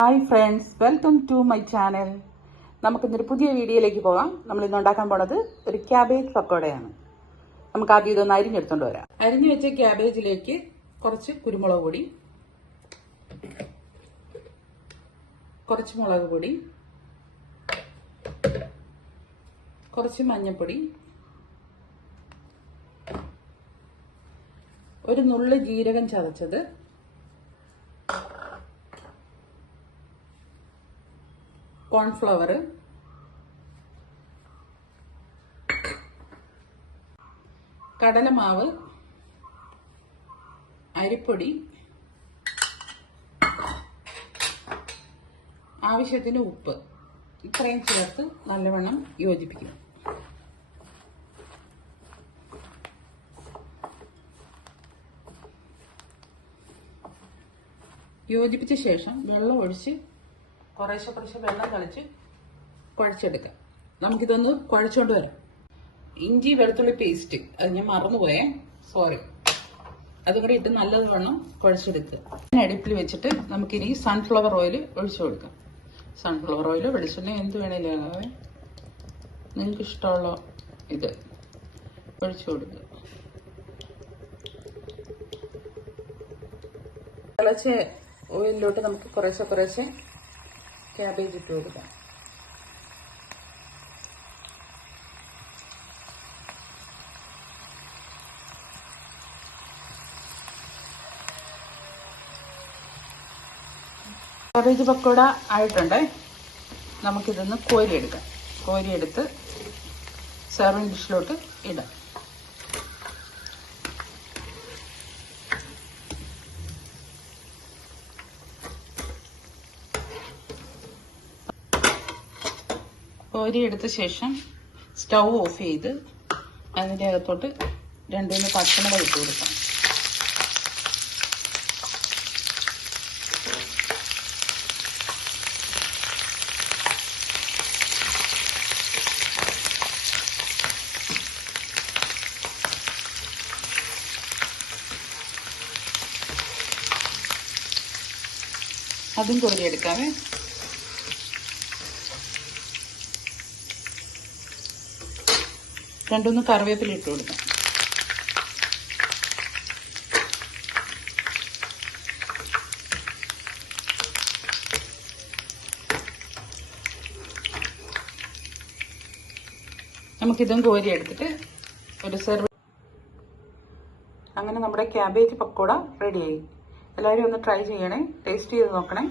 Hi friends welcome to my channel നമുക്കിന്നൊരു പുതിയ വീഡിയോയിലേക്ക് പോകാം. നമ്മൾ ഇന്ന് ഉണ്ടാക്കാൻ പോണത് ഒരു ക്യാബേജ് പക്കോടയാണ്. നമുക്ക് ആദ്യം ഇതൊന്ന് അരിഞ്ഞെടുത്തോണ്ട് വരാം. അരിഞ്ഞു വെച്ച ക്യാബേജിലേക്ക് കുറച്ച് കുരുമുളക് പൊടി കുറച്ച് മുളക് പൊടി കുറച്ച് മഞ്ഞൾപ്പൊടി ഒരു നുള്ളു ജീരകം ചതച്ചത് കോൺഫ്ലവർ കടലമാവ് അരിപ്പൊടി ആവശ്യത്തിന് ഉപ്പ്. ഇത്രയും ചേർത്ത് നല്ലവണ്ണം യോജിപ്പിക്കും യോജിപ്പിച്ച ശേഷം വെള്ളം ഒഴിച്ച് കുറേശ്ശെ കുറേശ്ശെ വെള്ളം തളിച്ച് കുഴച്ചെടുക്കാം. നമുക്കിതൊന്ന് കുഴച്ചുകൊണ്ട് വരാം. ഇഞ്ചി വെളുത്തുള്ളി പേസ്റ്റ് അത് ഞാൻ മറന്നുപോയേ. സോറി അതും കൂടി ഇട്ട് നല്ലത് കുഴച്ചെടുക്കുക. അടുപ്പിൽ വെച്ചിട്ട് നമുക്കിനി സൺഫ്ലവർ ഓയിൽ ഒഴിച്ചു കൊടുക്കാം. സൺഫ്ലവർ ഓയിൽ വെളിച്ചെണ്ണ എന്ത് വേണേലും നിങ്ങൾക്ക് ഇഷ്ടമുള്ള ഇത് ഒഴിച്ചു കൊടുക്കുക. തിളച്ച ഓയിലിലോട്ട് നമുക്ക് കുറേശ്ശെ കുറേശ്ശെ ക്യാബേജ് ഇട്ട് കൊടുക്കാം. ക്യാബേജ് പക്കോട ആയിട്ടുണ്ട്. നമുക്കിതൊന്ന് കോരിയെടുക്കാം. കോരിയെടുത്ത് സെർവിങ് ഡിഷിലോട്ട് ഇടാം. കോരിയെടുത്ത ശേഷം സ്റ്റൗ ഓഫ് ചെയ്ത് അതിന്റെ അകത്തോട്ട് രണ്ട് മൂന്ന് പച്ചമുളക് ഇട്ട് കൊടുക്കാം. അതും കോരിയെടുക്കാവേ രണ്ടൊന്ന് കറിവേപ്പില ഇട്ട് കൊടുക്കാം. നമുക്കിതും കോരി എടുത്തിട്ട് ഒരു സെർവ് അങ്ങനെ നമ്മുടെ ക്യാബേജ് പക്കോട റെഡിയായി എല്ലാവരും ഒന്ന് ട്രൈ ചെയ്യണേ ടേസ്റ്റ് ചെയ്ത് നോക്കണേ.